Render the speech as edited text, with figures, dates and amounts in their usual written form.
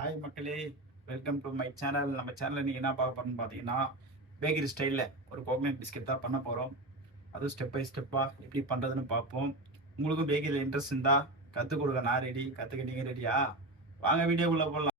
Hi மக்களே, welcome to my channel. நம்ம சேனலில் நீங்கள் என்ன பார்க்க போகிறோம்னு பார்த்தீங்கன்னா, பேக்கரி ஸ்டைலில் ஒரு கோகனட் பிஸ்கெட் தான் பண்ண போகிறோம். அதுவும் ஸ்டெப் பை ஸ்டெப்பாக எப்படி பண்ணுறதுன்னு பார்ப்போம். உங்களுக்கும் பேக்கரியில் இன்ட்ரெஸ்ட் இருந்தால் கற்றுக் கொடுக்க நான் ரெடி, கற்றுக்க நீங்கள் ரெடியா? வாங்க வீடியோக்குள்ளே போடலாம்.